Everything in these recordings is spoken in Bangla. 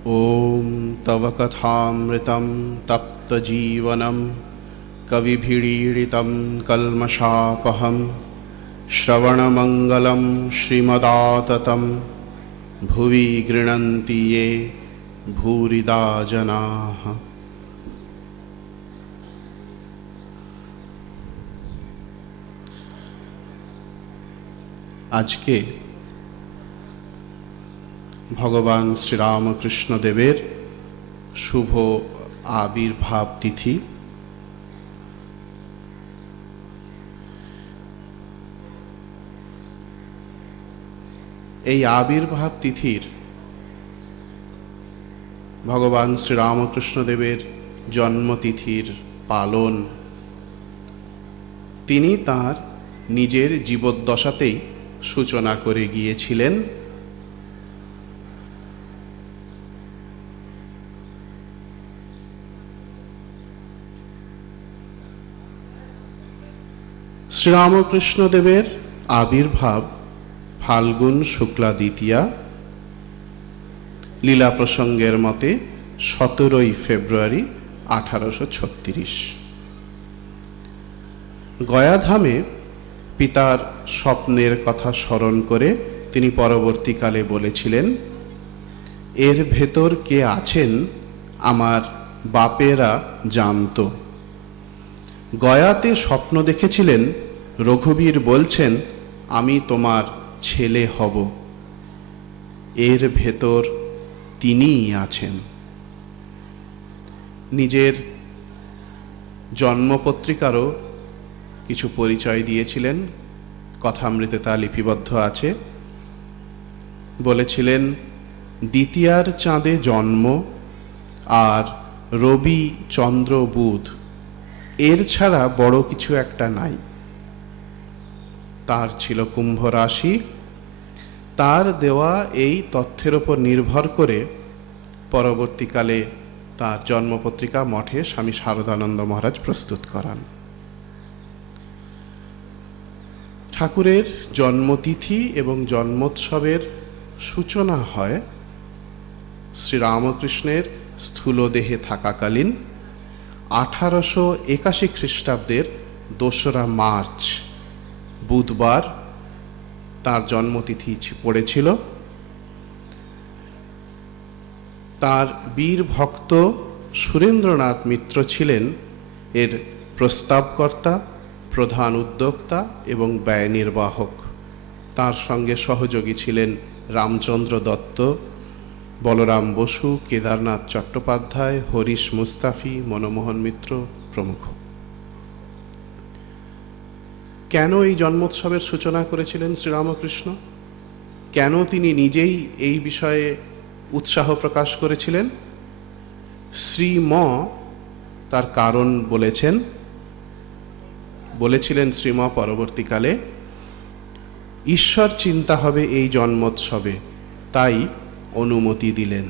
ॐ तव कथामृतं तप्तजीवनं कविभिरीडितं कल्मषापहं श्रवणमङ्गलं श्रीमदाततं भुवि गृह्णन्ति ये भूरिदा जनाः। আজকে ভগবান শ্রীরামকৃষ্ণ দেবের শুভ আবির্ভাব তিথি। এই আবির্ভাব তিথির ভগবান শ্রীরামকৃষ্ণ দেবের জন্মতিথির পালন তিনি তাঁর নিজের জীবদ্দশাতেই সূচনা করে গিয়েছিলেন। শ্রীরামকৃষ্ণ দেবের আবির্ভাব ফাল্গুন শুক্লা দ্বিতীয়া, লীলা প্রসঙ্গের মতে 17 ফেব্রুয়ারি 1836। গয়াধামে পিতার স্বপ্নের কথা স্মরণ করে তিনি পরবর্তীকালে বলেছিলেন, এর ভেতর কে আছেন আমার বাপেরা জানত। গয়াতে স্বপ্ন দেখেছিলেন, রঘুবীর বলছেন আমি তোমার ছেলে হব, এর ভেতর তিনিই আছেন। নিজের জন্মপত্রিকারও কিছু পরিচয় দিয়েছিলেন, কথামৃতে তা লিপিবদ্ধ আছে। বলেছিলেন, দ্বিতীয়ার চাঁদে জন্ম, আর রবি চন্দ্র বুধ, এর ছাড়া বড় কিছু একটা নাই। তার ছিল কুম্ভ রাশি। তার দেওয়া এই তথ্যের উপর নির্ভর করে পরবর্তীকালে তার জন্মপত্রিকা মঠে স্বামী শারদানন্দ মহারাজ প্রস্তুত করান। ঠাকুরের জন্মতিথি এবং জন্মোৎসবের সূচনা হয় শ্রীরামকৃষ্ণের স্থূলদেহে থাকাকালীন 1881 খ্রিস্টাব্দের 2রা মার্চ বুধবার তার জন্মতিথি পড়েছিল। তার বীর ভক্ত সুরেন্দ্রনাথ মিত্র ছিলেন এর প্রস্তাবকর্তা, প্রধান উদ্যোক্তা এবং ব্যয় নির্বাহক। তার সঙ্গে সহযোগী ছিলেন রামচন্দ্র দত্ত, বলরাম বসু, কেদারনাথ চট্টোপাধ্যায়, হরিশ মুস্তাফি, মনমোহন মিত্র প্রমুখ। কেন এই জন্মোৎসবের সূচনা করেছিলেন শ্রীরামকৃষ্ণ? কেন তিনি নিজেই এই বিষয়ে উৎসাহ প্রকাশ করেছিলেন? শ্রীম তার কারণ বলেছিলেন শ্রীম পরবর্তীকালে, ঈশ্বর চিন্তা হবে এই জন্মোৎসবে, তাই অনুমতি দিলেন।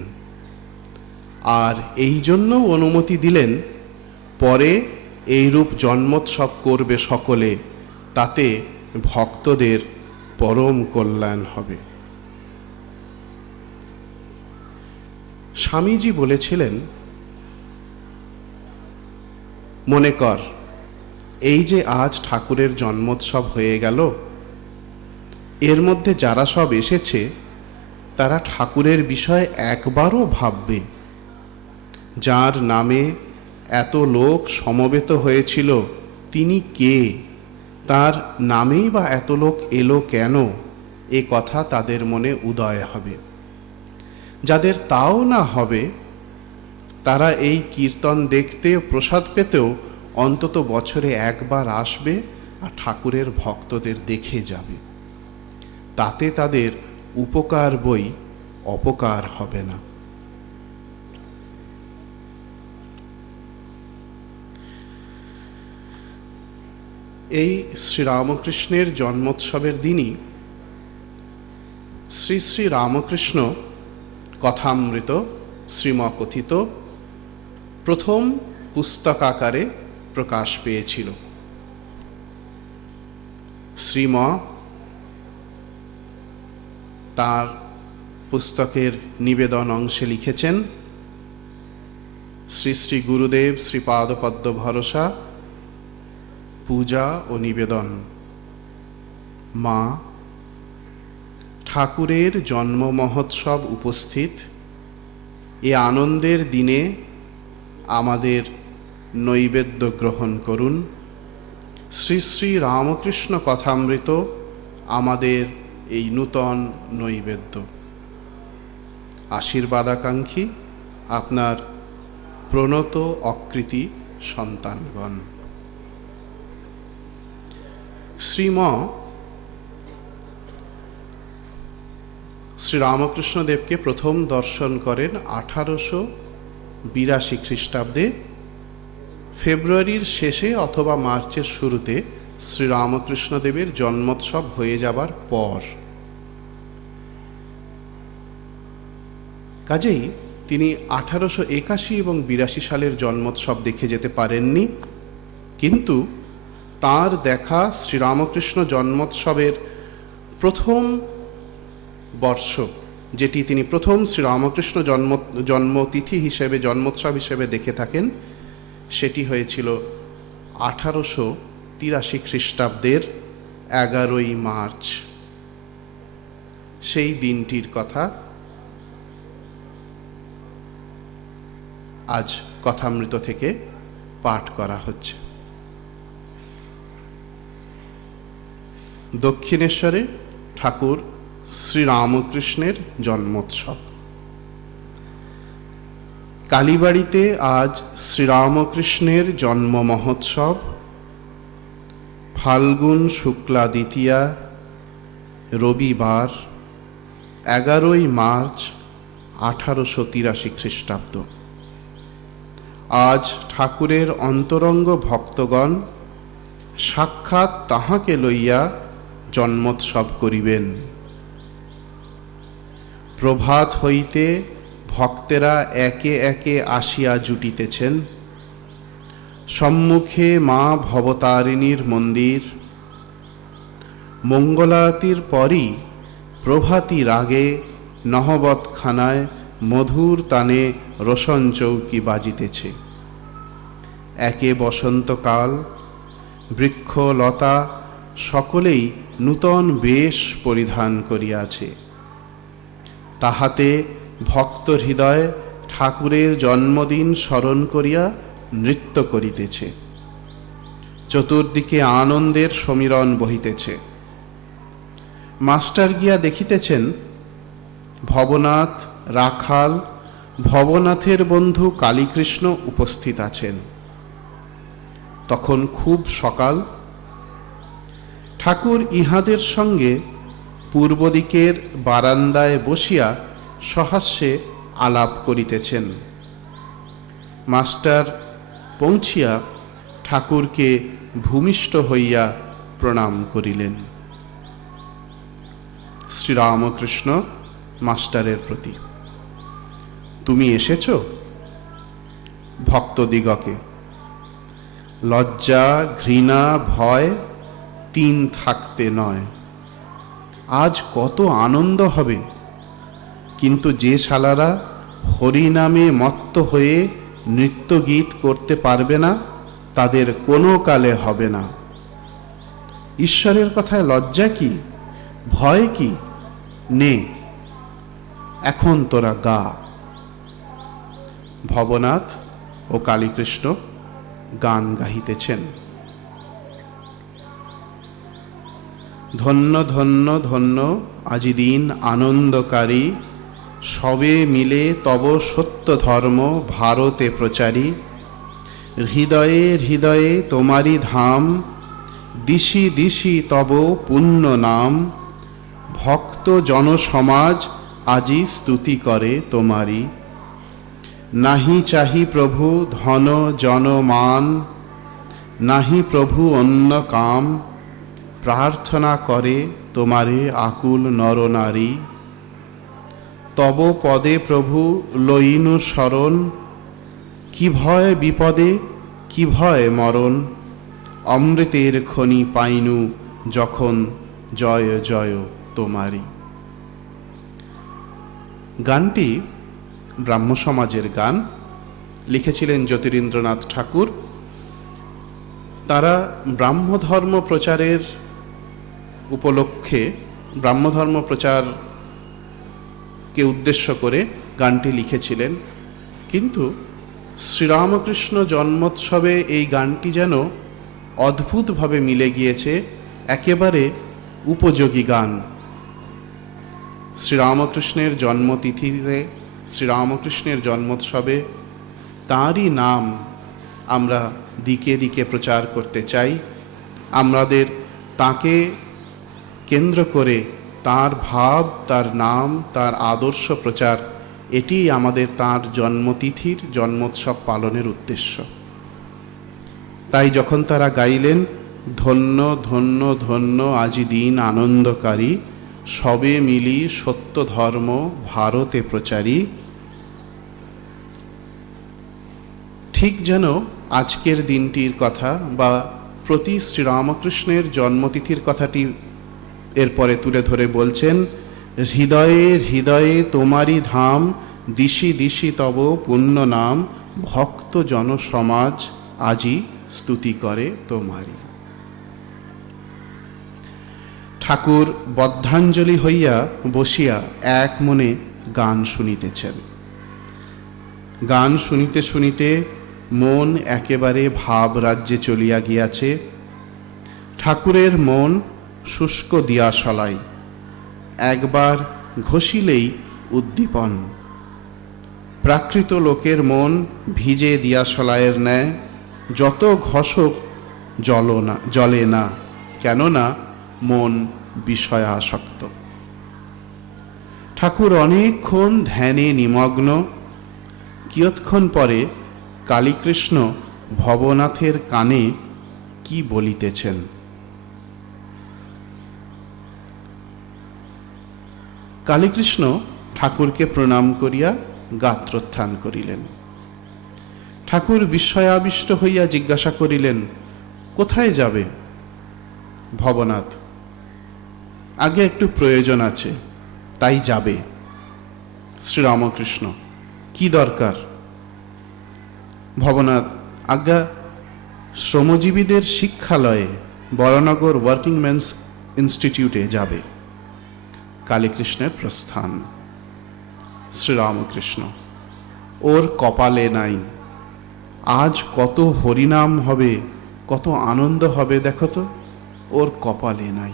আর এই জন্য অনুমতি দিলেন, পরে এইরূপ জন্মোৎসব করবে সকলে, তাতে ভক্তদের পরম কল্যাণ হবে। স্বামীজি বলেছিলেন, মনে কর এই যে আজ ঠাকুরের জন্মোৎসব হয়ে গেল, এর মধ্যে যারা সব এসেছে তারা ঠাকুরের বিষয়ে একবারও ভাববে। যার নামে এত লোক সমবেত হয়েছিল তিনি কে, তার নামেই বা এত লোক এলো কেন, এ কথা তাদের মনে উদয় হবে। যাদের তাও না হবে, তারা এই কীর্তন দেখতে, প্রসাদ পেতেও অন্তত বছরে একবার আসবে আর ঠাকুরের ভক্তদের দেখে যাবে। তাতে তাদের উপকার বই অপকার হবে না। এই শ্রীরামকৃষ্ণের জন্মোৎসবের দিনই শ্রী শ্রী রামকৃষ্ণ কথামৃত শ্রীমকথিত প্রথম পুস্তক আকারে প্রকাশ পেয়েছিল। শ্রীম তার পুস্তকের নিবেদন অংশে লিখেছেন, শ্রী শ্রী গুরুদেব শ্রীপাদপদ্ম ভরসা, পূজা ও নিবেদন। মা, ঠাকুরের জন্ম মহোৎসব উপস্থিত এ আনন্দের দিনে আমাদের নৈবেদ্য গ্রহণ করুন। শ্রী শ্রী রামকৃষ্ণ কথামৃত আমাদের এই নূতন নৈবেদ্য। আশীর্বাদাকাঙ্ক্ষী আপনার প্রণত অকৃতি সন্তানগণ। শ্রীরামকৃষ্ণদেবকে প্রথম দর্শন করেন 1882 খ্রিস্টাব্দে ফেব্রুয়ারির শেষে অথবা মার্চের শুরুতে শ্রীরামকৃষ্ণদেবের জন্মোৎসব হয়ে যাবার পর। কাজেই তিনি 1881 এবং 82 সালের জন্মোৎসব দেখে যেতে পারেননি, কিন্তু তার দেখা শ্রীরামকৃষ্ণ জন্মোৎসবের প্রথম বর্ষ, যেটি তিনি প্রথম শ্রীরামকৃষ্ণ জন্মতিথি হিসেবে, জন্মোৎসব হিসেবে দেখে থাকেন, সেটি হয়েছিল 1883 খ্রিস্টাব্দের 11ই মার্চ। সেই দিনটির কথা আজ কথামৃত থেকে পাঠ করা হচ্ছে। দক্ষিণেশ্বরে ঠাকুর শ্রীরামকৃষ্ণের জন্মোৎসব। কালীবাড়িতে আজ শ্রীরামকৃষ্ণের জন্ম মহোৎসব। ফাল্গুন শুক্লা দ্বিতীয়া, রবিবার, 11ই মার্চ 1883 খ্রিস্টাব্দ। আজ ঠাকুরের অন্তরঙ্গ ভক্তগণ সাক্ষাৎ তাহাকে লইয়া জন্মোৎসব করিবেন। প্রভাত হইতে ভক্তেরা একে একে আসিয়া জুটিতেছেন। সম্মুখে মা ভবতারিণীর মন্দির। মঙ্গলারতির পরই প্রভাতী রাগে নহবতখানায় মধুর তানে রোশন চৌকি বাজিতেছে। একে বসন্তকাল, বৃক্ষ লতা সকলেই নূতন বেশ পরিধান করিয়াছে। তাহাতে ভক্ত হৃদয় ঠাকুরের জন্মদিন স্মরণ করিয়া নৃত্য করিতেছে। চতুর্দিকে আনন্দের সমীরণ বহিতেছে। মাস্টার গিয়া দেখিতেছেন ভবনাথ, রাখাল, ভবনাথের বন্ধু কালীকৃষ্ণ উপস্থিত আছেন। তখন খুব সকাল। ঠাকুর ইহাদের সঙ্গে পূর্ব দিকের বারান্দায় বসিয়া সহাস্যে আলাপ করিতেছেন। মাস্টার পৌঁছিয়া ঠাকুরকে ভূমিষ্ঠ হইয়া প্রণাম করিলেন। শ্রীরামকৃষ্ণ মাস্টারের প্রতি, তুমি এসেছ? ভক্তদিগকে লজ্জা, ঘৃণা, ভয় তিন থাকতে নয়। আজ কত আনন্দ হবে, কিন্তু যে শালারা হরিনামে মত্ত হয়ে নৃত্য গীত করতে পারবে না, তাদের কোনো কালে হবে না। ঈশ্বরের কথায় লজ্জা কি, ভয় কি? নে, এখন তোরা গা। ভবনাথ ও কালীকৃষ্ণ গান গাহিতেছেন। ধন্য ধন্য ধন্য আজি দিন আনন্দকারী, সবে মিলে তব সত্য ধর্ম ভারতে প্রচারী। হৃদয়ে হৃদয়ে তোমারি ধাম, দিশি দিশি তব পুণ্য নাম। ভক্ত জনসমাজ আজি স্তুতি করে তোমারি। নাহি চাহি প্রভু ধন জন মান, নাহি প্রভু অন্য কাম। প্রার্থনা করে তোমারে আকুল নরনারী। তব পদে প্রভু লইনু শরণ, কি ভয় বিপদে কি ভয় মরণ। অমৃতের খনি পাইনু যখন, জয় জয় তোমারি। গানটি ব্রাহ্ম সমাজের গান, লিখেছিলেন জ্যোতিরিন্দ্রনাথ ঠাকুর। তারা ব্রাহ্মধর্ম প্রচারের উপলক্ষে, ব্রাহ্মধর্ম প্রচারকে উদ্দেশ্য করে গানটি লিখেছিলেন। কিন্তু শ্রীরামকৃষ্ণ জন্মোৎসবে এই গানটি যেন অদ্ভুতভাবে মিলে গিয়েছে, একেবারে উপযোগী গান। শ্রীরামকৃষ্ণের জন্মতিথিতে, শ্রীরামকৃষ্ণের জন্মোৎসবে তাঁরই নাম আমরা দিকে দিকে প্রচার করতে চাই। আমাদের তাকে কেন্দ্র করে তার ভাব, তার নাম, তার আদর্শ প্রচার, এটি আমাদের তার জন্মতিথির জন্মোৎসব পালনের উদ্দেশ্য। তাই যখন তারা গাইলেন, ধন্য ধন্য ধন্য আজি দিন আনন্দকারী, সবে মিলি সত্য ধর্ম ভারতে প্রচারী, ঠিক যেন আজকের দিনটির কথা বা প্রতি শ্রীরামকৃষ্ণের জন্মতিথির কথাটি এরপরে তুলে ধরে বলছেন, হৃদয়ে হৃদয়ে তোমারই ধাম, দিশি দিশি তব পুণ্য নাম, ভক্ত জনসমাজ আজি স্তুতি করে তোমারই। ঠাকুর বদ্ধাঞ্জলি হইয়া বসিয়া এক মনে গান শুনিতেছেন। গান শুনিতে শুনিতে মন একেবারে ভাব রাজ্যে চলিয়া গিয়াছে। ঠাকুরের মন শুষ্ক দিয়াশলাই, একবার ঘষিলেই উদ্দীপন। প্রাকৃত লোকের মন ভিজে দিয়াশলাইয়ের ন্যায়, যত ঘষক জলে না, কেননা মন বিষয়াসক্ত। ঠাকুর অনেকক্ষণ ধ্যানে নিমগ্ন। কিয়ৎক্ষণ পরে কালীকৃষ্ণ ভবনাথের কানে কি বলিতেছেন। কালীকৃষ্ণ ঠাকুরকে প্রণাম করিয়া গাত্রোত্থান করিলেন। ঠাকুর বিস্ময়াবিষ্ট হইয়া জিজ্ঞাসা করিলেন, কোথায় যাবে? ভবনাথ, আগে একটু প্রয়োজন আছে, তাই যাবে। শ্রীরামকৃষ্ণ, কি দরকার? ভবনাথ, আজ্ঞা শ্রমজীবীদের শিক্ষালয়ে, বরানগর ওয়ার্কিং ম্যানস ইনস্টিটিউটে যাবে। কালীকৃষ্ণের প্রস্থান। শ্রীরামকৃষ্ণ, ওর কপালে নাই। আজ কত হরিনাম হবে, কত আনন্দ হবে, দেখো তো, ওর কপালে নাই।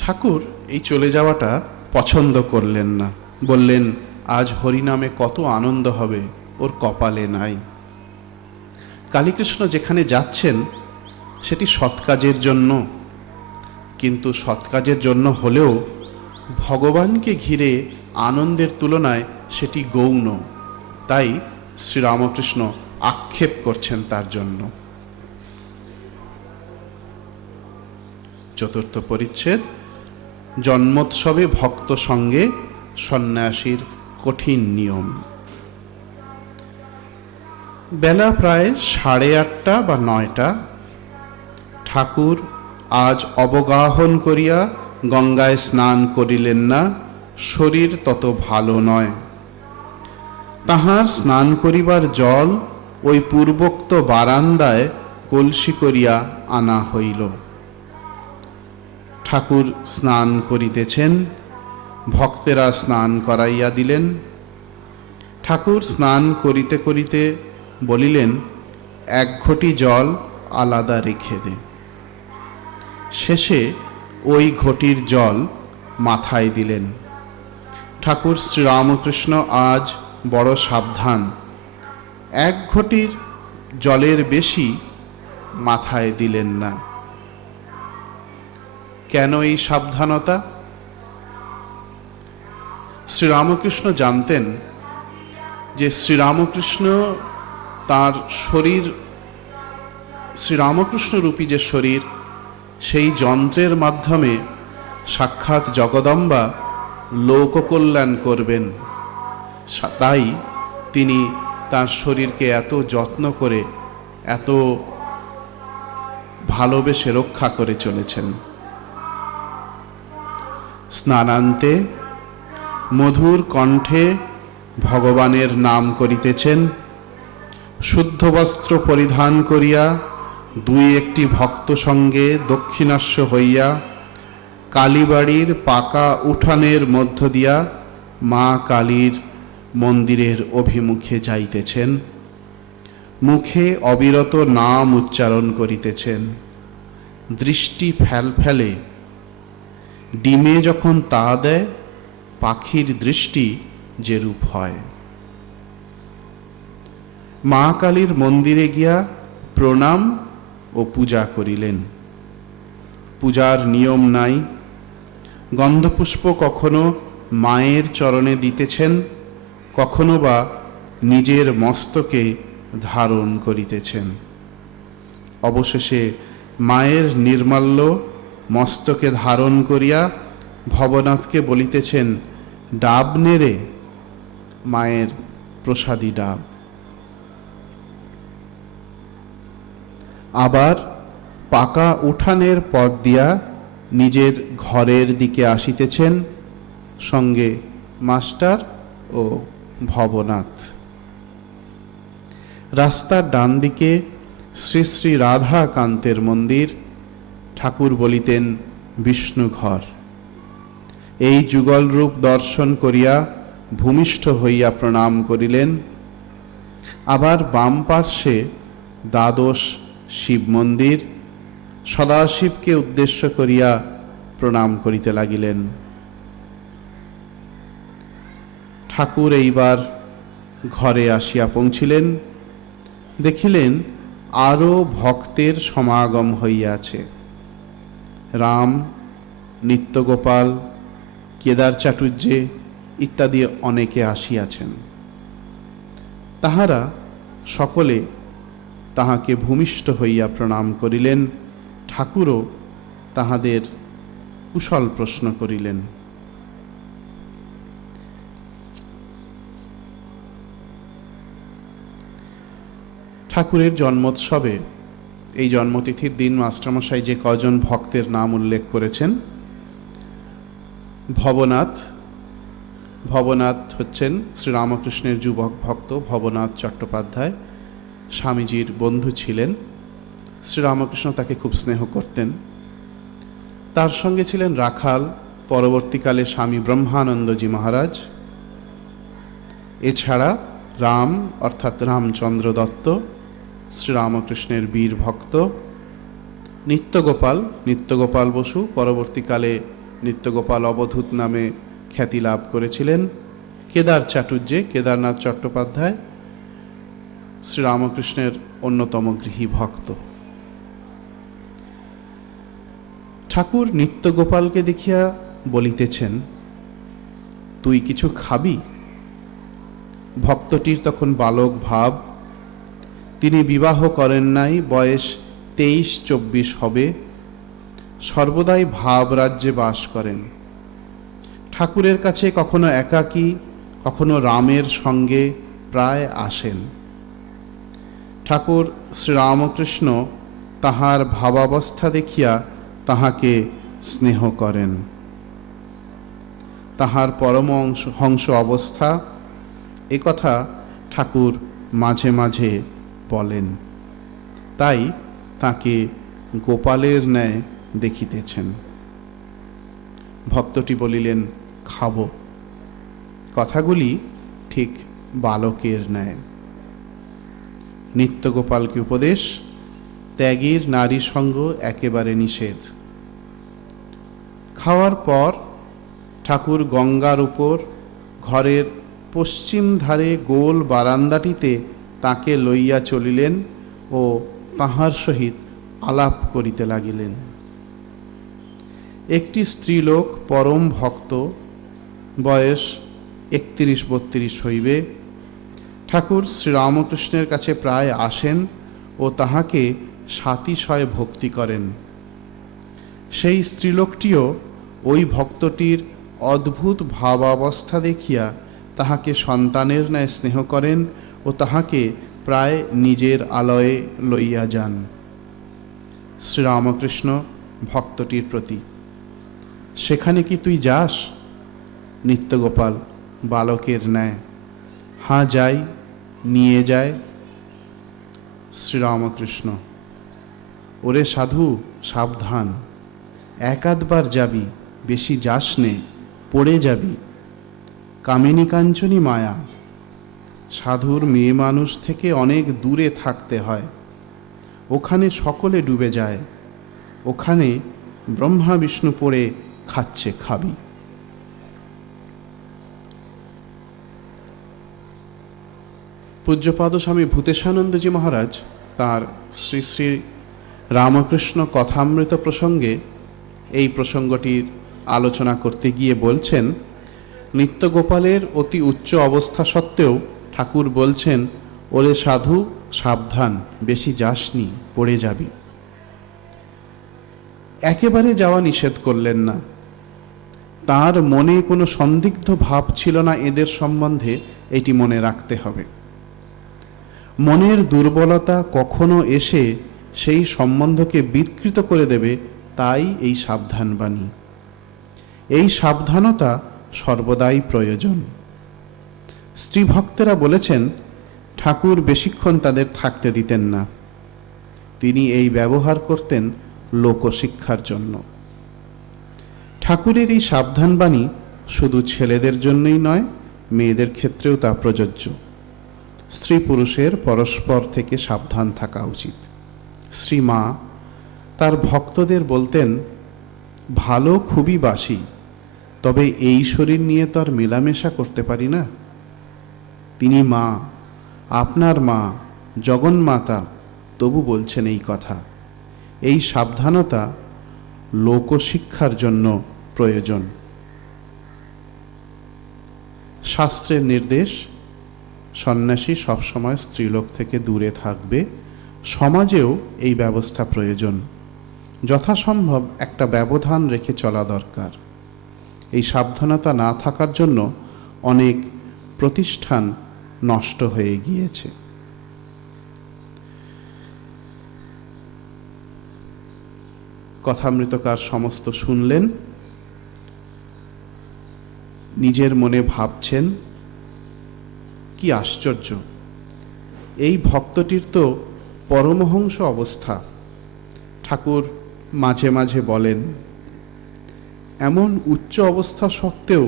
ঠাকুর এই চলে যাওয়াটা পছন্দ করলেন না, বললেন, আজ হরিনামে কত আনন্দ হবে, ওর কপালে নাই। কালীকৃষ্ণ যেখানে যাচ্ছেন সেটি সৎকাজের জন্য, কিন্তু সৎকাজের জন্য হলেও ভগবানকে ঘিরে আনন্দের তুলনায় সেটি গৌণ। তাই শ্রীরামকৃষ্ণ আক্ষেপ করছেন তার জন্য। চতুর্থ পরিচ্ছেদ, জন্মোৎসবে ভক্ত সঙ্গে সন্ন্যাসীর কঠিন নিয়ম। বেলা প্রায় 8:30 বা 9টা। ঠাকুর আজ অবগাহন করিয়া গঙ্গায় স্নান করিলেন না, শরীর তত ভালো নয়। তাহার স্নান করিবার জল ওই পূর্বোক্ত বারান্দায় কলসি করিয়া আনা হইল। ঠাকুর স্নান করিতেছেন, ভক্তেরা স্নান করাইয়া দিলেন। ঠাকুর স্নান করিতে করিতে বলিলেন, 1 ঘটি জল আলাদা রেখে দে। শেষে ওই ঘটির জল মাথায় দিলেন। ঠাকুর শ্রীরামকৃষ্ণ আজ বড় সাবধান, 1 ঘটির জলের বেশি মাথায় দিলেন না। কেন এই সাবধানতা? শ্রীরামকৃষ্ণ জানতেন যে শ্রীরামকৃষ্ণ তার শরীর, শ্রীরামকৃষ্ণ রূপী যে শরীর, সেই যন্ত্রের মাধ্যমে সাক্ষাৎ জগদম্বা লোককল্যাণ করবেন। তাই তিনি তার শরীরকে এত যত্ন করে, এত ভালোবেসে রক্ষা করে চলেছেন। স্নানান্তে মধুর কণ্ঠে ভগবানের নাম করিতেছেন। শুদ্ধ বস্ত্র পরিধান করিয়া দুই একটি ভক্ত সঙ্গে দক্ষিণাস্য হইয়া কালীবাড়ির পাকা উঠানের মধ্য দিয়া মা কালীর মন্দিরের অভিমুখে যাইতেছেন। মুখে অবিরত নাম উচ্চারণ করিতেছেন। দৃষ্টি ফেলে ডিমে যখন তা দেয় পাখির দৃষ্টি যেরূপ হয়। মা কালীর মন্দিরে গিয়া প্রণাম ও পূজা করিলেন। পূজার নিয়ম নাই। গন্ধপুষ্প কখনো মায়ের চরণে দিতেছেন, কখনো বা নিজের মস্তকে ধারণ করিতেছেন। অবশেষে মায়ের নির্মাল্য মস্তকে ধারণ করিয়া ভবনাথকে বলিতেছেন, ডাব নেড়ে, মায়ের প্রসাদী ডাব। আবার পাকা উঠানের পথ দিয়া নিজের ঘরের দিকে আসিতেছেন, সঙ্গে মাস্টার ও ভবনাথ। রাস্তার ডান দিকে শ্রী শ্রী রাধাকান্তের মন্দির, ঠাকুর বলিতেন বিষ্ণু ঘর। এই যুগল রূপ দর্শন করিয়া ভূমিষ্ঠ হইয়া প্রণাম করিলেন। আবার বাম পার্শ্বে দ্বাদশ শিব মন্দির, সদাশিবকে উদ্দেশ্য করিয়া প্রণাম করিতে লাগিলেন। ঠাকুর এইবার ঘরে আসিয়া পৌঁছিলেন। দেখিলেন আরও ভক্তের সমাগম হইয়াছে। রাম, নিত্যগোপাল, কেদার চাটুর্যে ইত্যাদি অনেকে আসিয়াছেন। তাহারা সকলে তাহাকে ভূমিষ্ঠ হইয়া প্রণাম করিলেন। ঠাকুরও তাহাদের কুশল প্রশ্ন করিলেন। ঠাকুরের জন্মোৎসবে এই জন্মতিথির দিন মাস্টারমশাই যে কজন ভক্তের নাম উল্লেখ করেছেন, ভবনাথ হচ্ছেন শ্রীরামকৃষ্ণের যুবক ভক্ত ভবনাথ চট্টোপাধ্যায়। স্বামীজির বন্ধু ছিলেন। শ্রীরামকৃষ্ণ তাকে খুব স্নেহ করতেন। তার সঙ্গে ছিলেন রাখাল, পরবর্তীকালে স্বামী ব্রহ্মানন্দজি মহারাজ। এছাড়া রাম অর্থাৎ রামচন্দ্র দত্ত, শ্রীরামকৃষ্ণের বীর ভক্ত। নিত্যগোপাল বসু পরবর্তীকালে নিত্যগোপাল অবধূত নামে খ্যাতি লাভ করেছিলেন। কেদার চাটুর্যে, কেদারনাথ চট্টোপাধ্যায় শ্রীরামকৃষ্ণের অন্যতম গৃহী ভক্ত। ঠাকুর নিত্যগোপালকে দেখিয়া বলিতেছেন, তুই কিছু খাবি? ভক্তটির তখন বালক ভাব। তিনি বিবাহ করেন নাই, বয়স 23-24 হবে। সর্বদাই ভাব রাজ্যে বাস করেন। ঠাকুরের কাছে কখনো একাকী, কখনো রামের সঙ্গে প্রায় আসেন। ঠাকুর শ্রীরামকৃষ্ণ তাহার ভাবাবস্থা দেখিয়া তাহাকে স্নেহ করেন। তাহার পরমহংস অবস্থা, একথা ঠাকুর মাঝে মাঝে বলেন। তাই তাকে গোপালের ন্যায় দেখিতেছেন। ভক্তটি বলিলেন, খাবো। কথাগুলি ঠিক বালকের ন্যায়। নিত্যগোপালকে উপদেশ, ত্যাগীর নারী সঙ্গ একেবারে নিষেধ। খাওয়ার পর ঠাকুর গঙ্গার উপর ঘরের পশ্চিম ধারে গোল বারান্দাটিতে তাকে লইয়া চলিলেন ও তাহার সহিত আলাপ করিতে লাগিলেন। একটি স্ত্রীলোক পরম ভক্ত, বয়স 31-32 হইবে। ঠাকুর শ্রীরামকৃষ্ণের কাছে প্রায় আসেন ও তাহাকে সাতিশয় ভক্তি করেন। সেই স্ত্রীলোকটিও ওই ভক্তটির অদ্ভুত ভাবাবস্থা দেখিয়া তাহাকে সন্তানের ন্যায় স্নেহ করেন ও তাহাকে প্রায় নিজের আলয়ে লইয়া যান। শ্রীরামকৃষ্ণ ভক্তটির প্রতি সেখানে কি তুই যাস? নিত্যগোপাল বালকের ন্যায়, হাঁ যাই, নিয়ে যায়। শ্রীরামকৃষ্ণ, ওরে সাধু, সাবধান, এক আধবার যাবি, বেশি যাস নে, পড়ে যাবি। কামিনী কাঞ্চনী মায়া, সাধুর মেয়ে মানুষ থেকে অনেক দূরে থাকতে হয়। ওখানে সকলে ডুবে যায়, ওখানে ব্রহ্মা বিষ্ণু পড়ে খাচ্ছে খাবি। পূজ্যপাদ স্বামী ভূতেশানন্দজি মহারাজ তাঁর শ্রী শ্রী রামকৃষ্ণ কথামৃত প্রসঙ্গে এই প্রসঙ্গটির আলোচনা করতে গিয়ে বলছেন, নিত্যগোপালের অতি উচ্চ অবস্থা সত্ত্বেও ঠাকুর বলছেন, ওরে সাধু, সাবধান, বেশি যাসনি, পড়ে যাবি। একেবারে যাওয়া নিষেধ করলেন না। তার মনে কোনো সন্দিগ্ধ ভাব ছিল না এদের সম্বন্ধে, এটি মনে রাখতে হবে। মনের দুর্বলতা কখনো এসে সেই সম্বন্ধকে বিকৃত করে দেবে, তাই এই সাবধান বাণী। এই সাবধানতা সর্বদাই প্রয়োজন। স্ত্রী ভক্তেরা বলেছেন, ঠাকুর বেশিক্ষণ তাদের থাকতে দিতেন না। তিনি এই ব্যবহার করতেন লোকশিক্ষার জন্য। ঠাকুরের এই সাবধান বাণী শুধু ছেলেদের জন্যই নয়, মেয়েদের ক্ষেত্রেও তা প্রযোজ্য। স্ত্রী পুরুষের পরস্পর থেকে সাবধান থাকা উচিত। শ্রীমা তার ভক্তদের বলতেন, ভালো খুবই বাসি, তবে এই শরীর নিয়ে তো আর মেলামেশা করতে পারি না। তিনি মা, আপনার মা, জগন্মাতা, তবু বলছেন এই কথা। এই সাবধানতা লোকশিক্ষার জন্য প্রয়োজন। শাস্ত্রের নির্দেশ, সন্ন্যাসী সবসময় স্ত্রীলোক থেকে দূরে থাকবে। সমাজেও এই ব্যবস্থা প্রয়োজন। যথাসম্ভব একটা ব্যবধান রেখে চলা দরকার। এই সাবধানতা না থাকার জন্য অনেক প্রতিষ্ঠান নষ্ট হয়ে গিয়েছে। কথামৃতকার সমস্ত শুনলেন, নিজের মনে ভাবছেন, কি আশ্চর্য, এই ভক্তটির তো পরমহংস অবস্থা। ঠাকুর মাঝে মাঝে বলেন, এমন উচ্চ অবস্থা সত্ত্বেও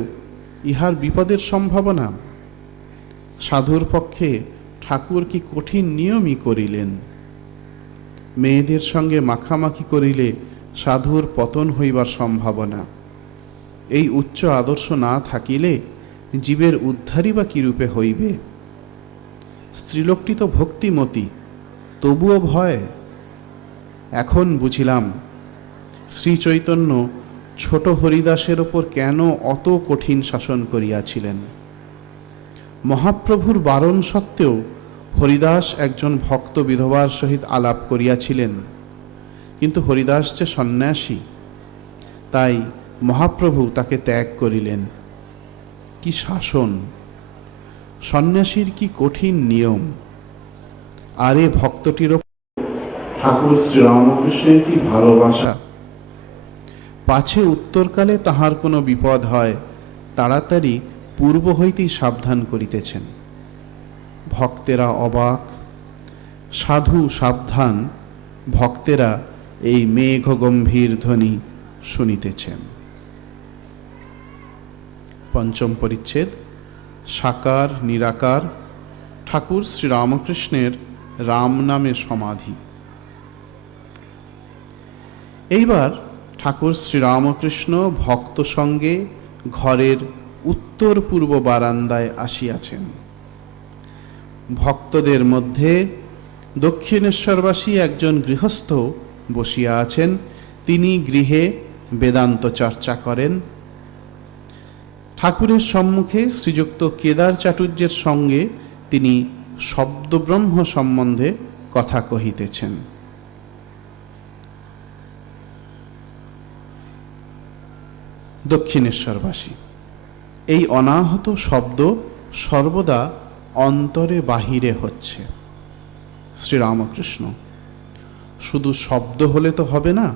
ইহার বিপদের সম্ভাবনা। সাধুর পক্ষে ঠাকুর কি কঠিন নিয়মই করিলেন। মেয়েদের সঙ্গে মাখামাখি করিলে সাধুর পতন হইবার সম্ভাবনা। এই উচ্চ আদর্শ না থাকিলে জীবের উদ্ধারই বা কিরূপে হইবে। স্ত্রীলোকটি তো ভক্তিমতী, তবুও ভয়। এখন বুঝিলাম শ্রী চৈতন্য ছোট হরিদাসের ওপর কেন অত কঠিন শাসন করিয়াছিলেন। মহাপ্রভুর বারণ সত্ত্বেও হরিদাস একজন ভক্ত বিধবার সহিত আলাপ করিয়াছিলেন, কিন্তু হরিদাস যে সন্ন্যাসী, তাই মহাপ্রভু তাকে ত্যাগ করিলেন। কি শাসন! সন্ন্যাসীর কি কঠিন নিয়ম! আর এ ভক্তটির ঠাকুর শ্রীরামকৃষ্ণের কি ভালোবাসা! পাছে উত্তরকালে তাহার কোনো বিপদ হয়, তাড়াতাড়ি পূর্ব হইতেই সাবধান করিতেছেন। ভক্তেরা অবাক। সাধু সাবধান, ভক্তেরা এই মেঘ গম্ভীর ধ্বনি শুনিতেছেন। পঞ্চম পরিচ্ছেদ, সাকার নিরাকার। ঠাকুর শ্রীরামকৃষ্ণের রাম নামে সমাধি। এইবার ঠাকুর শ্রীরামকৃষ্ণ ভক্ত সঙ্গে ঘরের উত্তর পূর্ব বারান্দায় আসিয়াছেন। ভক্তদের মধ্যে দক্ষিণেশ্বরবাসী একজন গৃহস্থ বসিয়া আছেন। তিনি গৃহে বেদান্ত চর্চা করেন। ঠাকুরের সম্মুখে শ্রীযুক্ত কেদার চাটুর্যের সঙ্গে তিনি শব্দব্রহ্ম সম্বন্ধে কথা কহিতেছেন। দক্ষিণেশ্বরবাসী। এই অনাহত শব্দ সর্বদা অন্তরে বাহিরে হচ্ছে। শ্রীরামকৃষ্ণ, শুধু শব্দ হলে তো হবে না,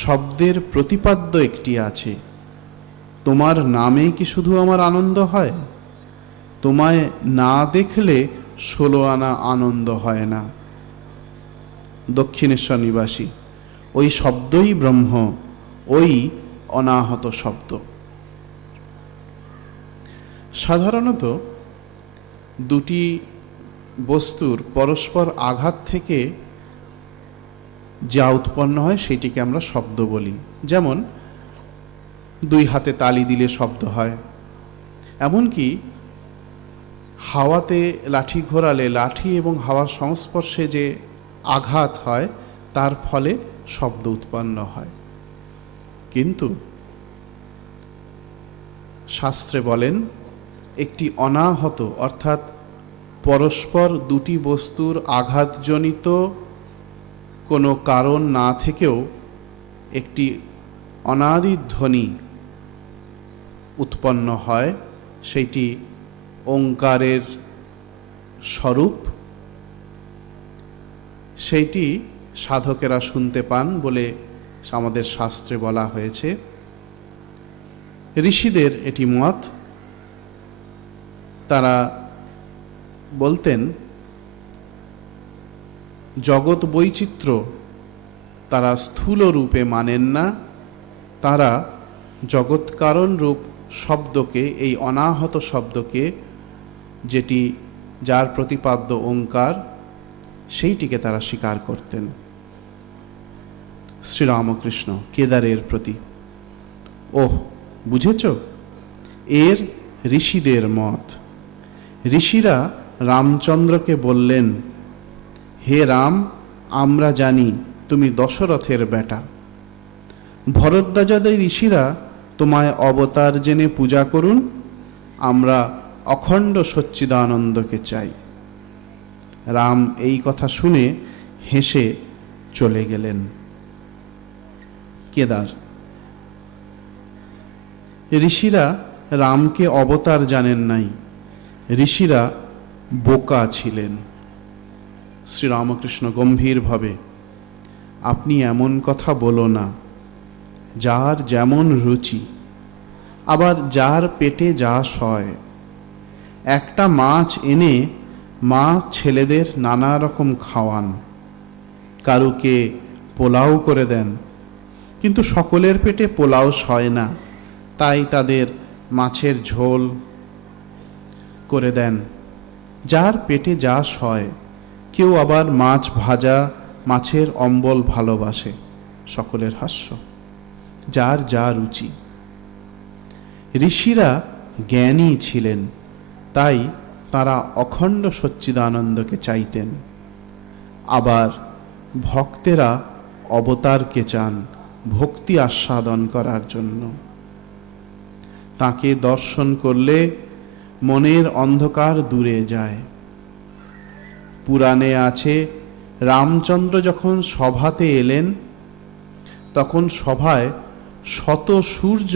শব্দের প্রতিপাদ্য একটি আছে। তোমার নামে কি শুধু আমার আনন্দ হয়? তোমায় না দেখলে 16 আনা আনন্দ হয় না। দক্ষিণেশ্বর নিবাসী, ওই শব্দই ব্রহ্ম, ওই অনাহত শব্দ। সাধারণত দুটি বস্তুর পরস্পর আঘাত থেকে যা উৎপন্ন হয় সেটিকে আমরা শব্দ বলি। যেমন দুই হাতে তালি দিলে শব্দ হয়, এমনকি হাওয়াতে লাঠি ঘোরালে লাঠি এবং হাওয়ার সংস্পর্শে যে আঘাত হয় তার ফলে শব্দ উৎপন্ন হয়। কিন্তু শাস্ত্রে বলেন একটি অনাহত অর্থাৎ পরস্পর দুটি বস্তুর আঘাতজনিত কোনো কারণ না থেকেও একটি অনাদি ধ্বনি উৎপন্ন হয়, সেইটি ওঙ্কারের স্বরূপ। সেইটি সাধকেরা শুনতে পান বলে আমাদের শাস্ত্রে বলা হয়েছে। ঋষিদের এটি মত। তারা বলতেন জগৎ বৈচিত্র্য তারা স্থূল রূপে মানেন না, তারা জগৎ কারণ রূপ শব্দকে, এই অনাহত শব্দকে, যেটি যার প্রতিপাদ্য ওঙ্কার, সেইটিকে তারা স্বীকার করতেন। শ্রীরামকৃষ্ণ কেদারের প্রতি, ওহ বুঝেছ, এর ঋষিদের মত। ঋষিরা রামচন্দ্রকে বললেন, হে রাম, আমরা জানি তুমি দশরথের বেটা। ভরদ্বাজাদের ঋষিরা তোমায় অবতার জেনে পূজা করুন, আমরা অখণ্ড সচ্চিদানন্দকে চাই। রাম এই কথা শুনে হেসে চলে গেলেন। কেদার, ঋষিরা রামকে অবতার জানেন নাই, ঋষিরা বোকা ছিলেন। শ্রীরামকৃষ্ণ গম্ভীরভাবে, আপনি এমন কথা বলো না। যার যেমন রুচি, আবার যার পেটে যা সয়। একটা মাছ এনে মা ছেলেদের নানা রকম খাওয়ান, কারুকে পোলাও করে দেন, কিন্তু সকলের পেটে পোলাও সয় না, তাই তাদের মাছের ঝোল করে দেন। যার পেটে যা সয়। কেউ আবার মাছ ভাজা, মাছের অম্বল ভালোবাসে। সকলের হাস্য। যার যা রুচি। ঋষিরা জ্ঞানী ছিলেন, তাই তারা অখণ্ড সচ্চিদানন্দকে চাইতেন। আবার ভক্তেরা অবতারকে চান ভক্তি আস্বাদন করার জন্য। তাকে দর্শন করলে মনের অন্ধকার দূরে যায়। পুরাণে আছে, রামচন্দ্র যখন সভাতে এলেন তখন সভায় শত সূর্য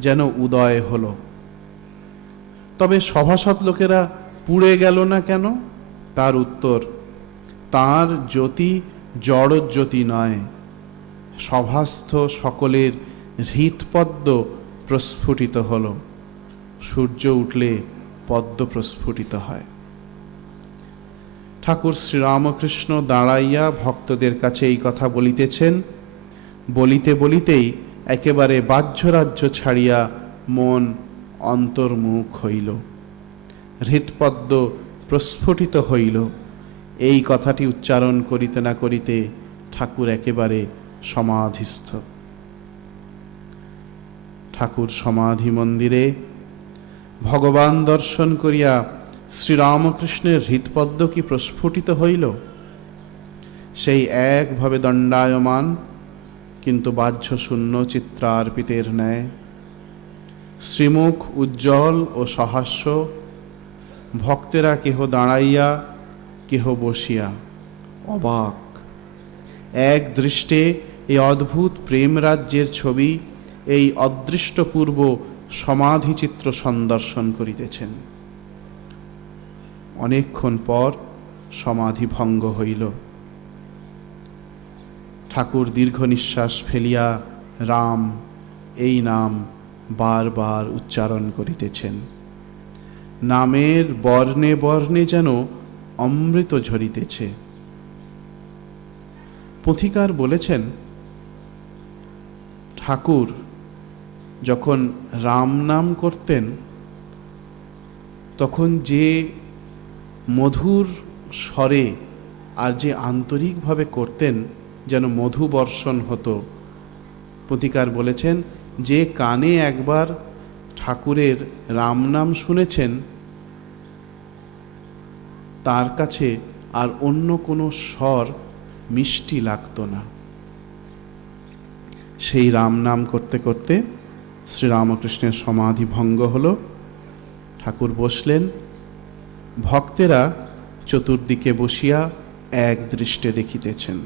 যেন উদয় হলো। তবে সভাসদ লোকেরা পুড়ে গেল না কেন? তার উত্তর, তাঁর জ্যোতি জড় জ্যোতি নয়, সভাস্থ সকলের হৃৎপদ্ম প্রস্ফুটিত হল। সূর্য উঠলে পদ্ম প্রস্ফুটিত হয়। ঠাকুর শ্রীরামকৃষ্ণ দাঁড়াইয়া ভক্তদের কাছে এই কথা বলিতেছেন। বলিতে বলিতেই একেবারে বাহ্যরাজ্য ছাড়িয়া মন অন্তর্মুখ হইল, হৃৎপদ্ম প্রস্ফুটিত হইল। এই কথাটি উচ্চারণ করিতে না করিতে ঠাকুর একেবারে সমাধিস্থ। ঠাকুর সমাধি মন্দিরে ভগবান দর্শন করিয়া শ্রীরামকৃষ্ণের হৃৎপদ্ম কি প্রস্ফুটিত হইল? সেই একভাবে দণ্ডায়মান, কিন্তু বাহ্য শূন্য চিত্রার্পিতের ন্যায়। শ্রীমুখ উজ্জ্বল ও সহাস্য। ভক্তেরা কেহ দাঁড়াইয়া, কেহ বসিয়া অবাক। এক দৃষ্টে এই অদ্ভুত প্রেম রাজ্যের ছবি এই অদৃষ্টপূর্ব সমাধিচিত্র সন্দর্শন করিতেছেন। অনেকক্ষণ পর সমাধি ভঙ্গ হইল। ঠাকুর দীর্ঘ নিঃশ্বাস ফেলিয়া রাম এই নাম বারবার উচ্চারণ করিতেছেন। নামের বর্ণে বর্ণে যেন অমৃত ঝরিতেছে। পথিকার বলেছেন, ঠাকুর যখন রাম নাম করতেন তখন যে মধুর স্বরে আর যে আন্তরিকভাবে করতেন যেন মধু বর্ষণ হতো। পথিকার বলেছেন, যে কানে একবার ঠাকুরের রাম নাম শুনেছেন তার কাছে আর অন্য কোনো স্বর মিষ্টি লাগতো না। সেই রাম নাম করতে করতে শ্রীরামকৃষ্ণের সমাধি ভঙ্গ হলো। ঠাকুর বসলেন। ভক্তেরা চতুর্দিকে বসিয়া এক দৃষ্টে দেখিতেছেন।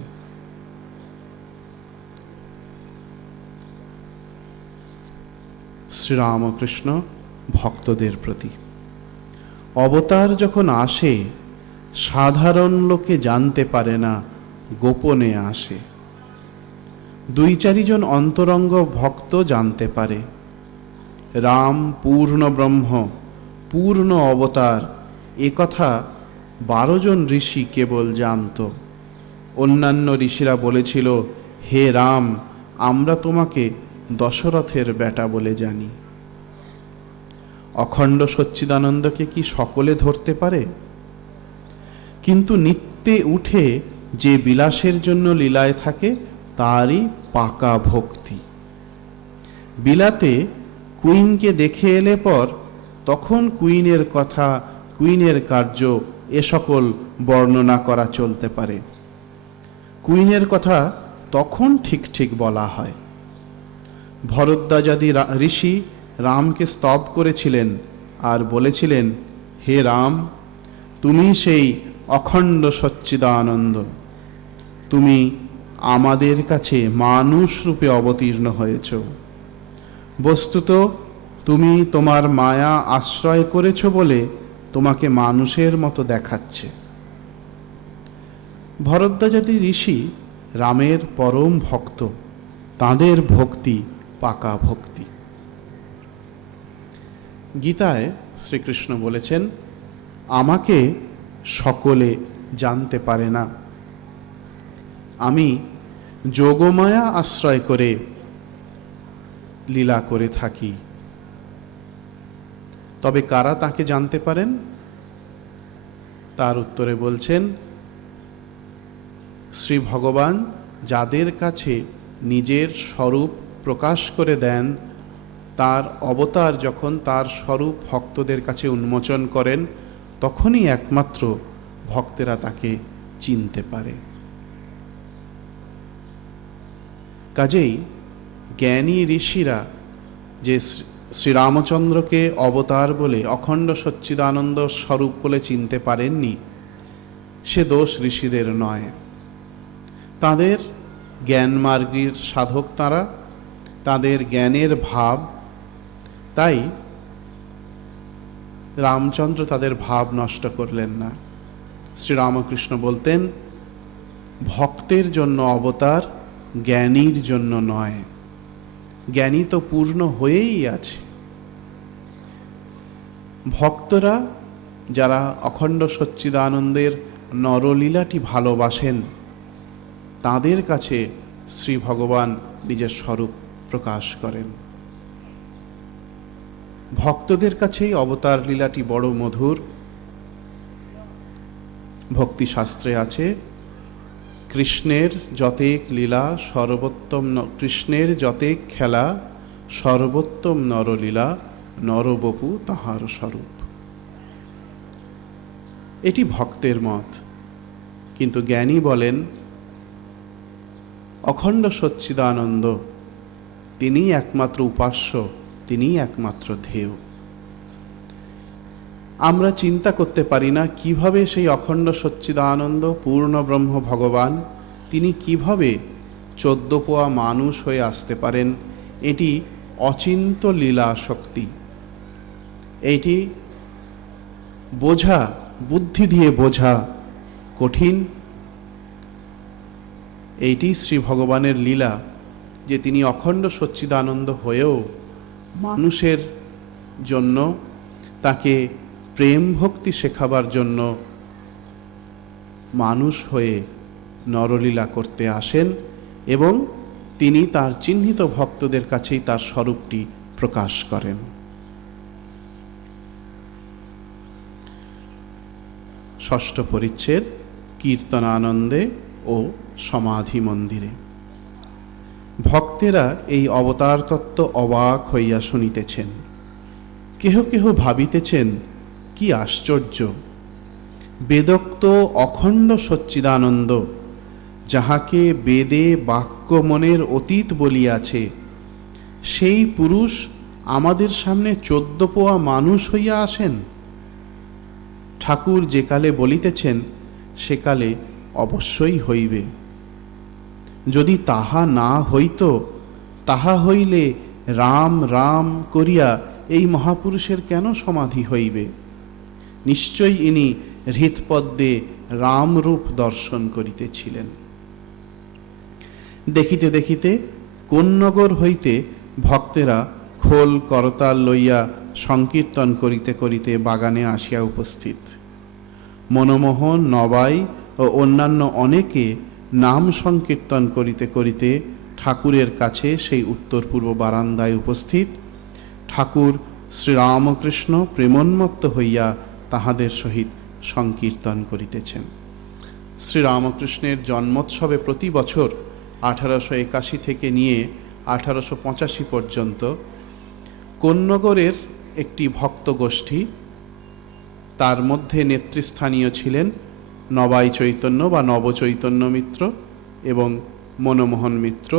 শ্রীরামকৃষ্ণ ভক্তদের প্রতি অবতার যখন আসে সাধারণ লোকে জানতে পারে না, গোপনে আসে। দুই চারিজন অন্তরঙ্গ ভক্ত জানতে পারে। রাম পূর্ণ ব্রহ্ম, পূর্ণ অবতার, এ কথা 12 জন ঋষি কেবল জানত। অন্যান্য ঋষিরা বলেছিল, হে রাম, আমরা তোমাকে দশরথের বেটা বলে জানি। অখণ্ড সচ্চিদানন্দকে কি সকলে ধরতে পারে? কিন্তু নিত্যে উঠে যে বিলাসের জন্য লীলায় থাকে তারই পাকা ভক্তি। বিলাতে কুইনকে দেখে এলে পর তখন কুইনের কথা, কুইনের কার্য এ সকল বর্ণনা করা চলতে পারে। কুইনের কথা তখন ঠিক ঠিক বলা হয়। ভরদ্বাজাদি ঋষি রামকে স্তব করেছিলেন আর বলেছিলেন, হে রাম, তুমি সেই অখণ্ড সচ্চিদানন্দ, তুমি আমাদের কাছে মানুষ রূপে অবতীর্ণ হয়েছ। বস্তুত তুমি তোমার মায়া আশ্রয় করেছ বলে তোমাকে মানুষের মতো দেখাচ্ছে। ভরদ্বাজাদি ঋষি রামের পরম ভক্ত, তাঁদের ভক্তি পাকা ভক্তি। গীতায় শ্রীকৃষ্ণ বলেছেন, আমাকে সকলে জানতে পারে না। আমি যোগমায়া আশ্রয় করে লীলা করে থাকি। তবে কারা তাকে জানতে পারেন? তার উত্তরে বলছেন, শ্রী ভগবান যাদের কাছে নিজের স্বরূপ প্রকাশ করে দেন, তার অবতার যখন তার স্বরূপ ভক্তদের কাছে উন্মোচন করেন, তখনই একমাত্র ভক্তেরা তাকে চিনতে পারে। কাজেই জ্ঞানী ঋষিরা যে শ্রীরামচন্দ্রকে অবতার বলে, অখণ্ড সচ্চিদানন্দ স্বরূপ বলে চিনতে পারেননি, সে দোষ ঋষিদের নয়। তাদের জ্ঞানমার্গীর সাধক তারা, তাদের জ্ঞানের ভাব, তাই রামচন্দ্র তাদের ভাব নষ্ট করলেন না। শ্রীরামকৃষ্ণ বলতেন, ভক্তের জন্য অবতার, জ্ঞানীর জন্য নয়। জ্ঞানী তো পূর্ণ হয়েই আছে। ভক্তরা যারা অখণ্ড সচ্চিদানন্দের নরলীলাটি ভালোবাসেন, তাদের কাছে শ্রী ভগবান নিজের স্বরূপ প্রকাশ করেন। ভক্তদের কাছেই অবতার লীলাটি বড় মধুর। ভক্তিশাস্ত্রে আছে, কৃষ্ণের যতেক লীলা সর্বোত্তম, কৃষ্ণের যতেক খেলা সর্বোত্তম নরলীলা, নরবপু তাহার স্বরূপ। এটি ভক্তের মত। কিন্তু জ্ঞানী বলেন, অখণ্ড সচ্চিদানন্দ তিনিই একমাত্র উপাস্য, তিনিই একমাত্র ধ্যেয়। আমরা চিন্তা করতে পারি না কিভাবে সেই অখণ্ড সচ্চিদানন্দ পূর্ণ ব্রহ্ম ভগবান তিনি কিভাবে 14 পোয়া মানুষ হয়ে আসতে পারেন। এটি অচিন্ত লীলা শক্তি। এটি বোঝা, বুদ্ধি দিয়ে বোঝা কঠিন। এইটি শ্রী ভগবানের লীলা যে তিনি অখণ্ড সচ্চিদানন্দ হয়েও মানুষের জন্য, তাকে প্রেম ভক্তি শেখাবার জন্য মানুষ হয়ে নরলীলা করতে আসেন এবং তিনি তার চিহ্নিত ভক্তদের কাছেই তার স্বরূপটি প্রকাশ করেন। ষষ্ঠ পরিচ্ছেদ, কীর্তনানন্দে ও সমাধি মন্দিরে। ভক্তেরা এই অবতার তত্ত্ব অবাক হইয়া শুনিতেছেন। কেহ কেহ ভাবিতেছেন, কি আশ্চর্য! বেদোক্ত অখণ্ড সচ্চিদানন্দ, যাহাকে বেদে বাক্য মনের অতীত বলিয়াছে, সেই পুরুষ আমাদের সামনে 14 পোয়া মানুষ হইয়া আসেন। ঠাকুর যেকালে বলিতেছেন সেকালে অবশ্যই হইবে। যদি তাহা না হইত, তাহা হইলে রাম রাম করিয়া এই মহাপুরুষের কেন সমাধি হইবে? নিশ্চয়ই ইনি হৃৎপদ্মে রামরূপ দর্শন করিতেছিলেন। দেখিতে দেখিতে কোন নগর হইতে ভক্তেরা খোল করতাল লইয়া সংকীর্তন করিতে করিতে বাগানে আসিয়া উপস্থিত। মনমোহন, নবাই ও অন্যান্য অনেকে নাম সংকীর্তন করিতে করিতে ঠাকুরের কাছে সেই উত্তর পূর্ব বারান্দায় উপস্থিত। ঠাকুর শ্রীরামকৃষ্ণ প্রেমোন্মত্ত হইয়া তাহাদের সহিত সংকীর্তন করিতেছেন। শ্রীরামকৃষ্ণের জন্মোৎসবে প্রতি বছর 1881 থেকে নিয়ে 1885 পর্যন্ত কোন্নগরের একটি ভক্ত গোষ্ঠী, তার মধ্যে নেতৃস্থানীয় ছিলেন নবাই চৈতন্য বা নবচৈতন্য মিত্র এবং মনমোহন মিত্র।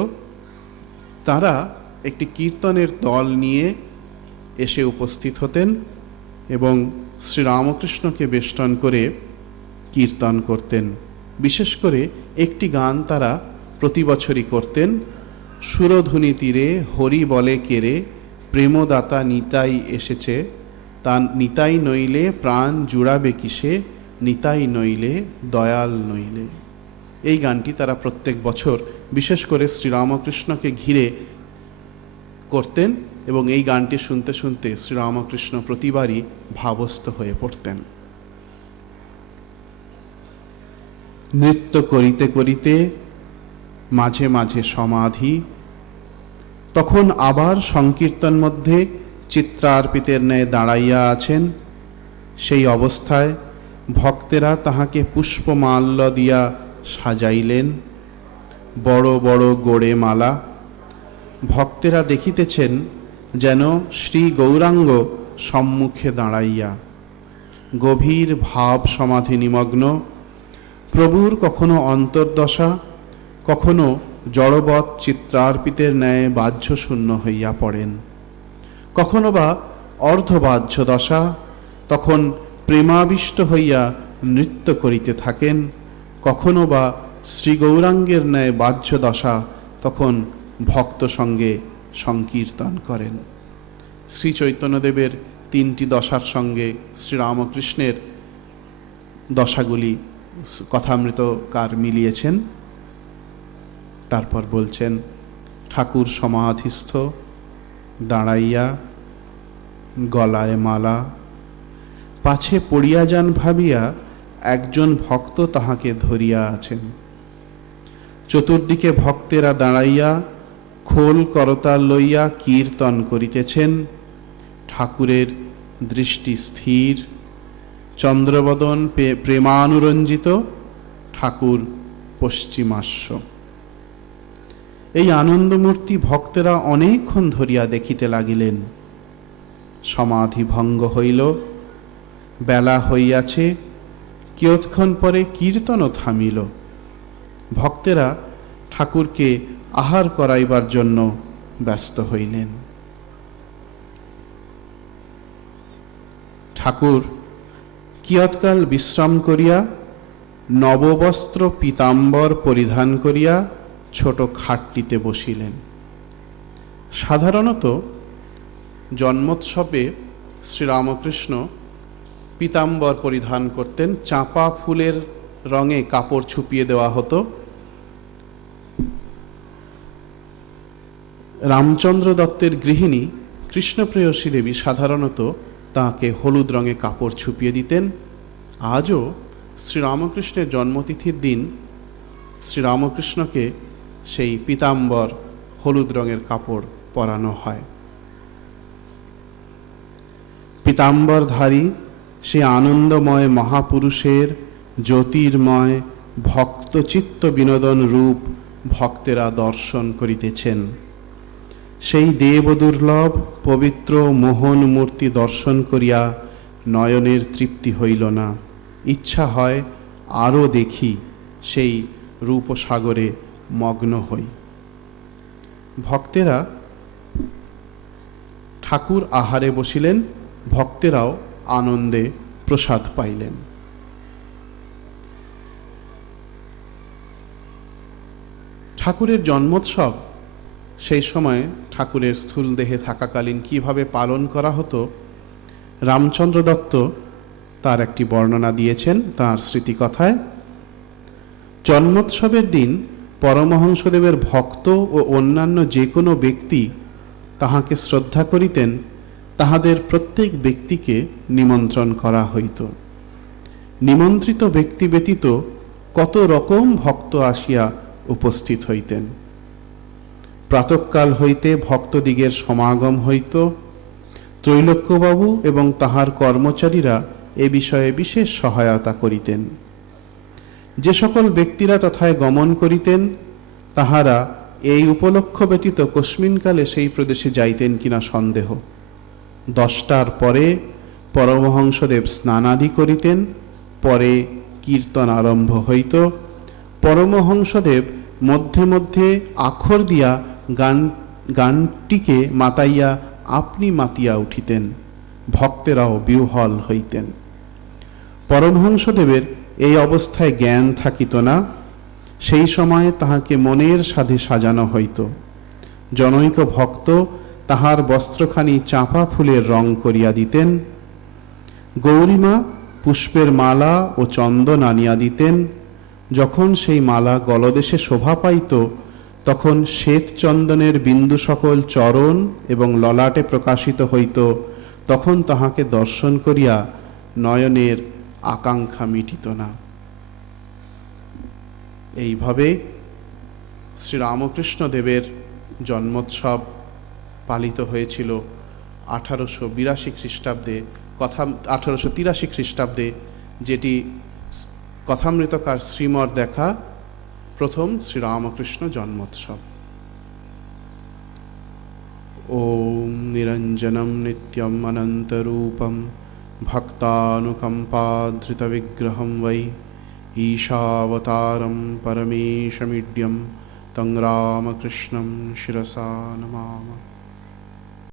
তারা একটি কীর্তনের দল নিয়ে এসে উপস্থিত হতেন এবং শ্রীরামকৃষ্ণকে বেষ্টন করে কীর্তন করতেন। বিশেষ করে একটি গান তারা প্রতি বছরই করতেন, সুরধুনি তীরে হরি বলে কেরে, প্রেমদাতা নিতাই এসেছে, তা নিতাই নইলে প্রাণ জুড়াবে কিসে, নিতাই নইলে দয়াল নইলে। এই গানটি তারা প্রত্যেক বছর বিশেষ করে শ্রীরামকৃষ্ণকে ঘিরে করতেন এবং এই গানটি শুনতে শুনতে শ্রীরামকৃষ্ণ প্রতিবারই ভাবস্থ হয়ে পড়তেন। নৃত্য করিতে করিতে মাঝে মাঝে সমাধি, তখন আবার সংকীর্তন মধ্যে চিত্রার্পিতের ন্যায় দাঁড়াইয়া আছেন। সেই অবস্থায় ভক্তেরা তাহাকে পুষ্পমাল্য দিয়া সাজাইলেন, বড় বড় গোড়ে মালা। ভক্তেরা দেখিতেছেন যেন শ্রী গৌরাঙ্গ সম্মুখে দাঁড়াইয়া গভীর ভাব সমাধি নিমগ্ন। প্রভুর কখনো অন্তর্দশা, কখনো জড়বৎ চিত্রার্পিতের ন্যায় বাহ্যশূন্য হইয়া পড়েন, কখনো বা অর্ধবাহ্য দশা, তখন প্রেমাবিষ্ট হইয়া নৃত্য করিতে থাকেন, কখনো বা শ্রী গৌরাঙ্গের ন্যায় বাহ্য দশা, তখন ভক্ত সঙ্গে সংকীর্তন করেন। শ্রী চৈতন্যদেবের 3টি দশার সঙ্গে শ্রীরামকৃষ্ণের দশাগুলি কথামৃতকার মিলিয়েছেন। তারপর বলছেন, ঠাকুর সমাধিস্থ, দাঁড়াইয়া, গলায় মালা, পাছে পড়িয়া যান ভাবিয়া একজন ভক্ত তাহাকে ধরিয়া আছেন। চতুর্দিকে ভক্তেরা দাঁড়াইয়া খোল করতাল লইয়া কীর্তন করিতেছেন। ঠাকুরের দৃষ্টি স্থির, চন্দ্রবদন প্রেমানুরঞ্জিত, ঠাকুর পশ্চিমাস্য। এই আনন্দমূর্তি ভক্তেরা অনেকক্ষণ ধরিয়া দেখিতে লাগিলেন। সমাধি ভঙ্গ হইল, বেলা হইয়াছে, কিয়ৎক্ষণ পরে কীর্তনও থামিল। ভক্তেরা ঠাকুরকে আহার করাইবার জন্য ব্যস্ত হইলেন। ঠাকুর কিয়ৎকাল বিশ্রাম করিয়া নববস্ত্র পীতাম্বর পরিধান করিয়া ছোট খাটটিতে বসিলেন। সাধারণত জন্মোৎসবে শ্রীরামকৃষ্ণ পীতাম্বর পরিধান করতেন, চাঁপা ফুলের রঙে কাপড় ছুপিয়ে দেওয়া হতো। রামচন্দ্র দত্তের গৃহিণী কৃষ্ণপ্রেয়সী দেবী সাধারণত তাঁকে হলুদ রঙে কাপড় ছুপিয়ে দিতেন। আজও শ্রীরামকৃষ্ণের জন্মতিথির দিন শ্রীরামকৃষ্ণকে সেই পীতাম্বর হলুদ রঙের কাপড় পরানো হয়। পীতাম্বরধারী সে আনন্দময় মহাপুরুষের জ্যোতির্ময় ভক্তচিত্ত বিনোদন রূপ ভক্তেরা দর্শন করিতেছেন। সেই দেবদুর্লভ পবিত্র মোহন মূর্তি দর্শন করিয়া নয়নের তৃপ্তি হইল না, ইচ্ছা হয় আরও দেখি, সেই রূপসাগরে মগ্ন হই। ভক্তেরা ঠাকুর আহারে বসিলেন, ভক্তেরাও আনন্দে প্রসাদ পাইলেন। ঠাকুরের জন্মোৎসব সেই সময় ঠাকুরের স্থূল দেহে থাকাকালীন কিভাবে পালন করা হতো, রামচন্দ্র দত্ত তার একটি বর্ণনা দিয়েছেন তাঁর স্মৃতিকথায়। জন্মোৎসবের দিন পরমহংসদেবের ভক্ত ও অন্যান্য যে কোনো ব্যক্তি তাহাকে শ্রদ্ধা করিতেন, তাহাদের প্রত্যেক ব্যক্তিকে নিমন্ত্রণ করা হইত। নিমন্ত্রিত ব্যক্তি ব্যতীত কত রকম ভক্ত আসিয়া উপস্থিত হইতেন। প্রাতঃকাল হইতে ভক্তদিগের সমাগম হইত। ত্রৈলোক্যবাবু এবং তাহার কর্মচারীরা এ বিষয়ে বিশেষ সহায়তা করিতেন। যে সকল ব্যক্তিরা তথায় গমন করিতেন, তাহারা এই উপলক্ষ ব্যতীত কস্মিনকালে সেই প্রদেশে যাইতেন কিনা সন্দেহ। 10টার পরে পরমহংসদেব স্নানাদি করিতেন, পরে কীর্তন আরম্ভ হইত। পরমহংসদেব মধ্যে মধ্যে আখর দিয়া গানটিকে মাতাইয়া আপনি মাতিয়া উঠিতেন, ভক্তেরাও বিহ্বল হইতেন। পরমহংসদেবের এই অবস্থায় জ্ঞান থাকিত না। সেই সময়ে তাহাকে মনের সাধে সাজানো হইত। জনৈক ভক্ত তাহার বস্ত্রখানি চাঁপা ফুলের রং করিয়া দিতেন। গৌরীমা পুষ্পের মালা ও চন্দন আনিয়া দিতেন। যখন সেই মালা গলদেশে শোভা পাইত, তখন শ্বেত চন্দনের বিন্দু সকল চরণ এবং ললাটে প্রকাশিত হইত। তখন তাহাকে দর্শন করিয়া নয়নের আকাঙ্ক্ষা মিটিত না। এইভাবে শ্রীরামকৃষ্ণ দেবের জন্মোৎসব পালিত হয়েছিল 1882 খ্রিস্টাব্দে, 1883 খ্রিস্টাব্দে, যেটি কথামৃতকার শ্রীমর দেখা প্রথম শ্রীরামকৃষ্ণ জন্মোৎসব। ওম নিরঞ্জনম নিত্যম অনন্তরূপম ভক্তানুকম্পাধৃতবিগ্রহম বৈ ঈশাবতারম পরমেশমিড্যম তং রামকৃষ্ণম শিরসা নমামः।